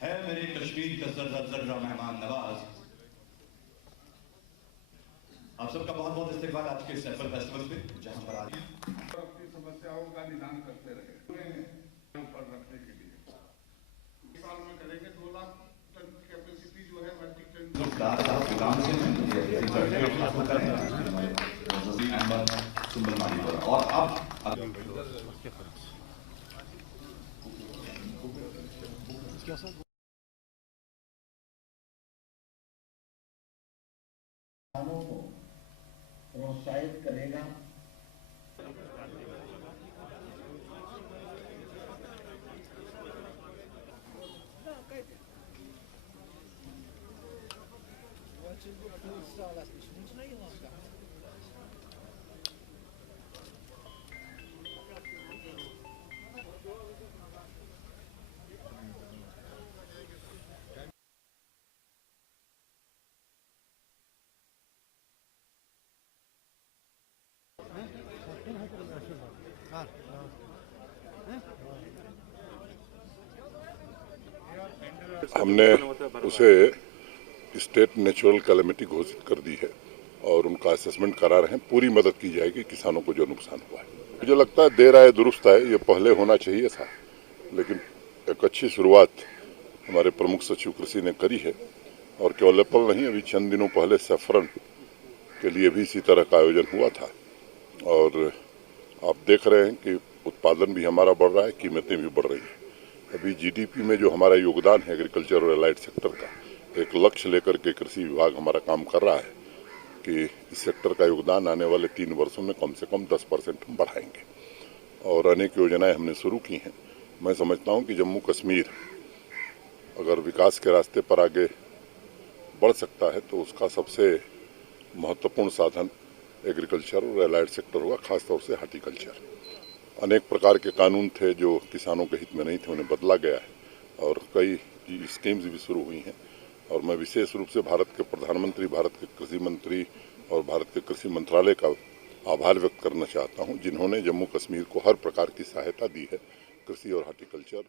है मेरे कश्मीर का जर्रा मेहमान नवाज। आप सबका बहुत बहुत इस्तेमाल आज के सैफल फेस्टिवल पे, जहां पर आज अपनी समस्याओं का निदान करते रहे ऊपर रखने के लिए इस साल में करेंगे 2 लाख टन कैपेसिटी जो है वर्टिक काम से और अब किसानों को प्रोत्साहित करेगा। हमने उसे स्टेट नेचुरल कैलामिटी घोषित कर दी है और उनका असेसमेंट करा रहे हैं। पूरी मदद की जाएगी किसानों को जो नुकसान हुआ है। मुझे लगता है देर आए दुरुस्त आए, ये पहले होना चाहिए था, लेकिन एक अच्छी शुरुआत हमारे प्रमुख सचिव कृषि ने करी है। और केवल एप्पल नहीं, अभी चंद दिनों पहले सैफरन के लिए भी इसी तरह का आयोजन हुआ था और आप देख रहे हैं कि उत्पादन भी हमारा बढ़ रहा है, कीमतें भी बढ़ रही हैं। अभी जीडीपी में जो हमारा योगदान है एग्रीकल्चर और एलाइड सेक्टर का, एक लक्ष्य लेकर के कृषि विभाग हमारा काम कर रहा है कि इस सेक्टर का योगदान आने वाले 3 वर्षों में कम से कम 10% हम बढ़ाएंगे और अनेक योजनाएं हमने शुरू की हैं। मैं समझता हूं कि जम्मू कश्मीर अगर विकास के रास्ते पर आगे बढ़ सकता है तो उसका सबसे महत्वपूर्ण साधन एग्रीकल्चर और एलाइड सेक्टर होगा, खासतौर से हार्टिकल्चर। अनेक प्रकार के कानून थे जो किसानों के हित में नहीं थे, उन्हें बदला गया है और कई स्कीम्स भी शुरू हुई हैं। और मैं विशेष रूप से भारत के प्रधानमंत्री, भारत के कृषि मंत्री और भारत के कृषि मंत्रालय का आभार व्यक्त करना चाहता हूं, जिन्होंने जम्मू कश्मीर को हर प्रकार की सहायता दी है कृषि और हार्टिकल्चर